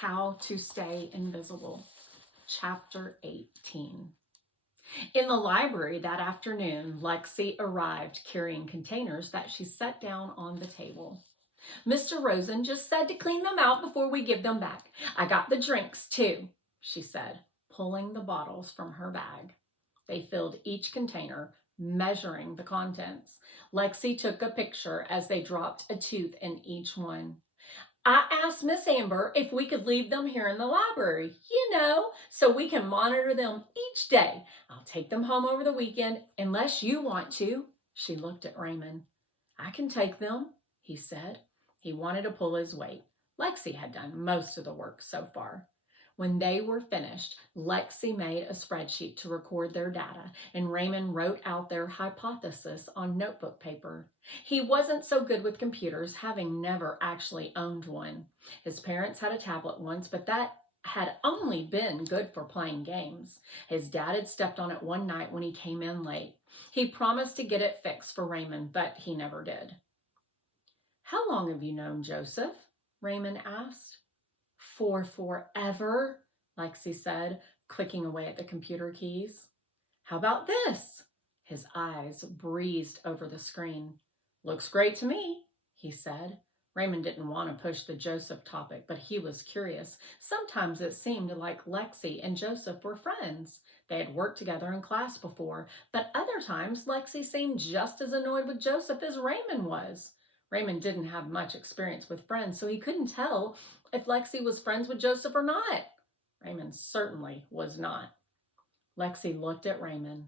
How to Stay Invisible, Chapter 18. In the library that afternoon, Lexi arrived carrying containers that she set down on the table. Mr. Rosen just said to clean them out before we give them back. I got the drinks too, she said, pulling the bottles from her bag. They filled each container, measuring the contents. Lexi took a picture as they dropped a tooth in each one. I asked Miss Amber if we could leave them here in the library, so we can monitor them each day. I'll take them home over the weekend unless you want to. She looked at Raymond. I can take them, he said. He wanted to pull his weight. Lexi had done most of the work so far. When they were finished, Lexi made a spreadsheet to record their data, and Raymond wrote out their hypothesis on notebook paper. He wasn't so good with computers, having never actually owned one. His parents had a tablet once, but that had only been good for playing games. His dad had stepped on it one night when he came in late. He promised to get it fixed for Raymond, but he never did. How long have you known Joseph? Raymond asked. For forever, Lexi said, clicking away at the computer keys. How about this? His eyes breezed over the screen. Looks great to me, he said. Raymond didn't want to push the Joseph topic, but he was curious. Sometimes it seemed like Lexi and Joseph were friends. They had worked together in class before, but other times Lexi seemed just as annoyed with Joseph as Raymond was. Raymond didn't have much experience with friends, so he couldn't tell if Lexi was friends with Joseph or not. Raymond certainly was not. Lexi looked at Raymond.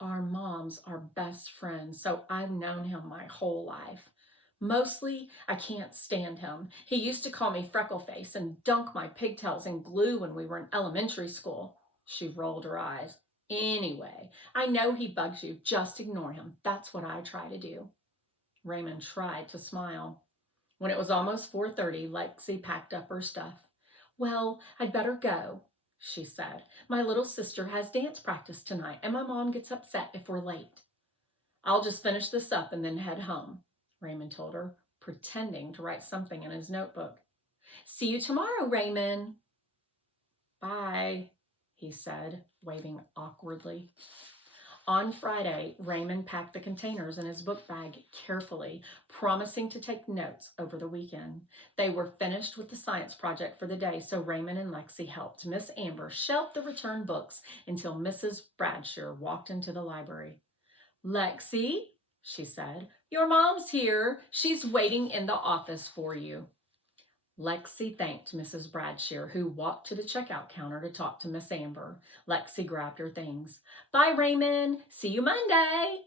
Our moms are best friends, so I've known him my whole life. Mostly, I can't stand him. He used to call me Freckleface and dunk my pigtails in glue when we were in elementary school. She rolled her eyes. Anyway, I know he bugs you. Just ignore him. That's what I try to do. Raymond tried to smile. When it was almost 4:30, Lexi packed up her stuff. Well, I'd better go, she said. My little sister has dance practice tonight, and my mom gets upset if we're late. I'll just finish this up and then head home, Raymond told her, pretending to write something in his notebook. See you tomorrow, Raymond. Bye, he said, waving awkwardly. On Friday, Raymond packed the containers in his book bag carefully, promising to take notes over the weekend. They were finished with the science project for the day, so Raymond and Lexi helped Miss Amber shelf the returned books until Mrs. Bradshaw walked into the library. Lexi, she said, your mom's here. She's waiting in the office for you. Lexi thanked Mrs. Bradshaw, who walked to the checkout counter to talk to Miss Amber. Lexi grabbed her things. Bye, Raymond. See you Monday.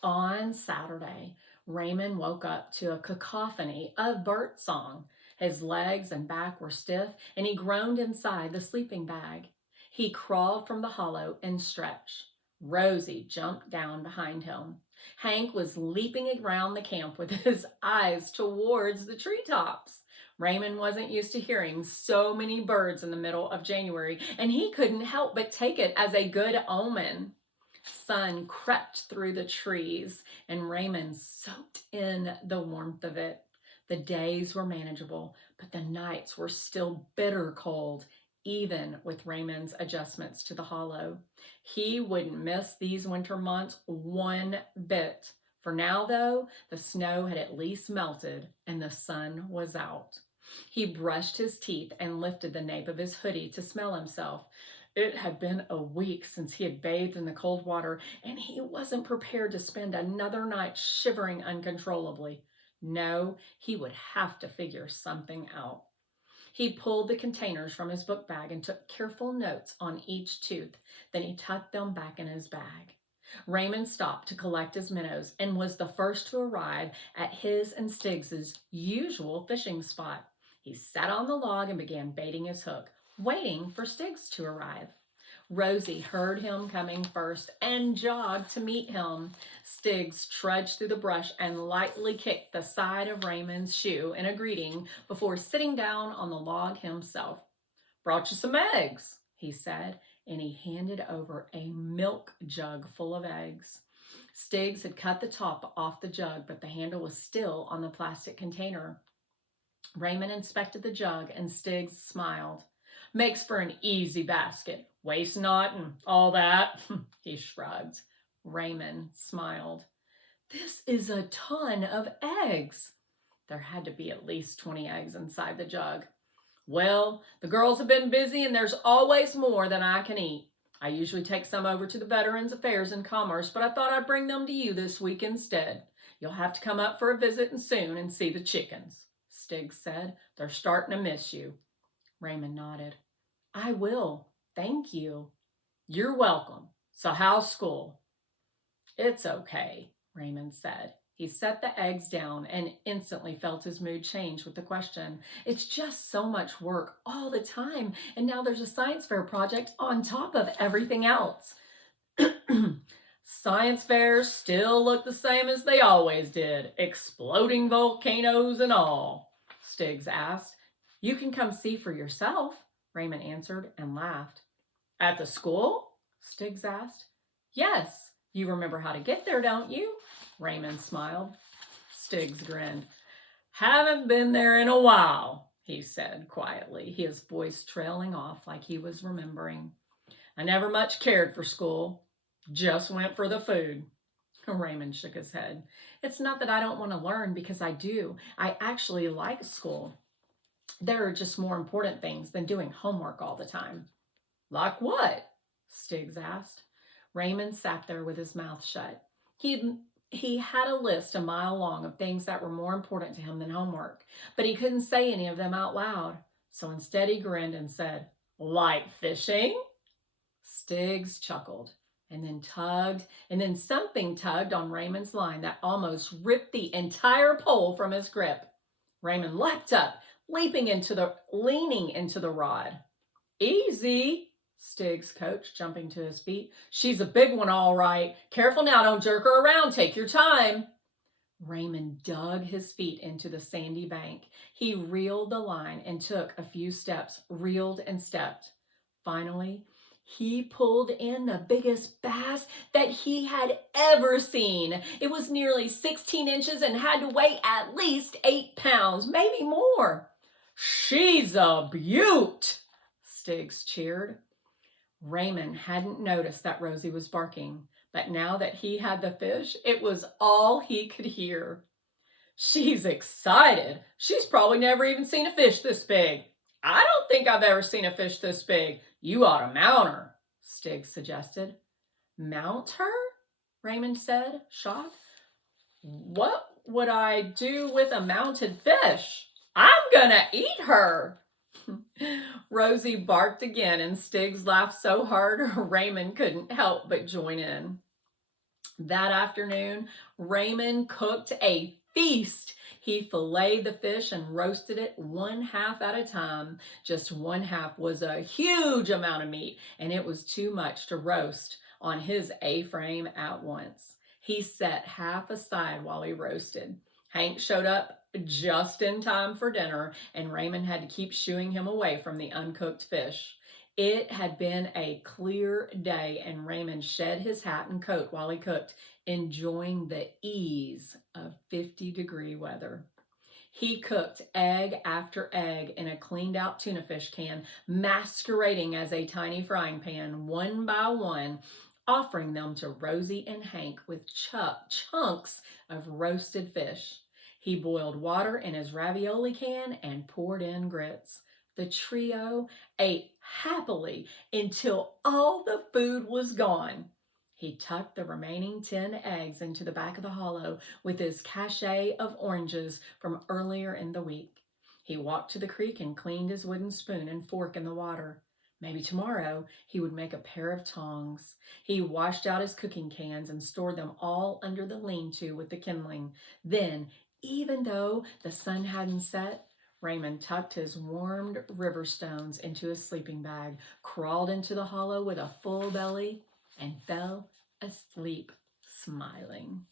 On Saturday, Raymond woke up to a cacophony of bird song. His legs and back were stiff, and he groaned inside the sleeping bag. He crawled from the hollow and stretched. Rosie jumped down behind him. Hank was leaping around the camp with his eyes towards the treetops. Raymond wasn't used to hearing so many birds in the middle of January, and he couldn't help but take it as a good omen. Sun crept through the trees, and Raymond soaked in the warmth of it. The days were manageable, but the nights were still bitter cold, even with Raymond's adjustments to the hollow. He wouldn't miss these winter months one bit. For now, though, the snow had at least melted and the sun was out. He brushed his teeth and lifted the nape of his hoodie to smell himself. It had been a week since he had bathed in the cold water, and he wasn't prepared to spend another night shivering uncontrollably. No, he would have to figure something out. He pulled the containers from his book bag and took careful notes on each tooth. Then he tucked them back in his bag. Raymond stopped to collect his minnows and was the first to arrive at his and Stiggs's usual fishing spot. He sat on the log and began baiting his hook, waiting for Stiggs to arrive. Rosie heard him coming first and jogged to meet him. Stiggs trudged through the brush and lightly kicked the side of Raymond's shoe in a greeting before sitting down on the log himself. Brought you some eggs, he said, and he handed over a milk jug full of eggs. Stiggs had cut the top off the jug, but the handle was still on the plastic container. Raymond inspected the jug and Stiggs smiled. Makes for an easy basket. Waste not and all that. He shrugged. Raymond smiled. This is a ton of eggs. There had to be at least 20 eggs inside the jug. Well, the girls have been busy and there's always more than I can eat. I usually take some over to the Veterans Affairs and Commerce, but I thought I'd bring them to you this week instead. You'll have to come up for a visit and soon and see the chickens, Stiggs said. They're starting to miss you. Raymond nodded. I will. Thank you. You're welcome. So how's school? It's okay, Raymond said. He set the eggs down and instantly felt his mood change with the question. It's just so much work all the time, and now there's a science fair project on top of everything else. Science fairs still look the same as they always did, exploding volcanoes and all, Stiggs asked. You can come see for yourself, Raymond answered and laughed. At the school? Stiggs asked. Yes. You remember how to get there, don't you? Raymond smiled. Stiggs grinned. Haven't been there in a while, he said quietly, his voice trailing off like he was remembering. I never much cared for school. Just went for the food. Raymond shook his head. It's not that I don't want to learn, because I do. I actually like school. There are just more important things than doing homework all the time. Like what? Stiggs asked. Raymond sat there with his mouth shut. He had a list a mile long of things that were more important to him than homework, but he couldn't say any of them out loud. So instead he grinned and said, like fishing? Stiggs chuckled and then tugged, and then something tugged on Raymond's line that almost ripped the entire pole from his grip. Raymond leapt up, leaning into the rod. Easy, Stiggs coached, jumping to his feet. She's a big one, all right. Careful now, don't jerk her around. Take your time. Raymond dug his feet into the sandy bank. He reeled the line and took a few steps, reeled and stepped. Finally, he pulled in the biggest bass that he had ever seen. It was nearly 16 inches and had to weigh at least 8 pounds, maybe more. She's a beaut, Stiggs cheered. Raymond hadn't noticed that Rosie was barking, but now that he had the fish, it was all he could hear. She's excited. She's probably never even seen a fish this big. I don't think I've ever seen a fish this big. You ought to mount her, Stiggs suggested. Mount her? Raymond said, shocked. What would I do with a mounted fish? I'm gonna eat her. Rosie barked again and Stiggs laughed so hard Raymond couldn't help but join in. That afternoon, Raymond cooked a feast. He filleted the fish and roasted it 1/2 at a time. Just 1/2 was a huge amount of meat, and it was too much to roast on his A-frame at once. He set half aside while he roasted. Hank showed up just in time for dinner, and Raymond had to keep shooing him away from the uncooked fish. It had been a clear day, and Raymond shed his hat and coat while he cooked, enjoying the ease of 50-degree weather. He cooked egg after egg in a cleaned-out tuna fish can, masquerading as a tiny frying pan, one by one, offering them to Rosie and Hank with chunks of roasted fish. He boiled water in his ravioli can and poured in grits. The trio ate happily until all the food was gone. He tucked the remaining 10 eggs into the back of the hollow with his cachet of oranges from earlier in the week. He walked to the creek and cleaned his wooden spoon and fork in the water. Maybe tomorrow he would make a pair of tongs. He washed out his cooking cans and stored them all under the lean-to with the kindling. Then, even though the sun hadn't set, Raymond tucked his warmed river stones into his sleeping bag, crawled into the hollow with a full belly, and fell asleep smiling.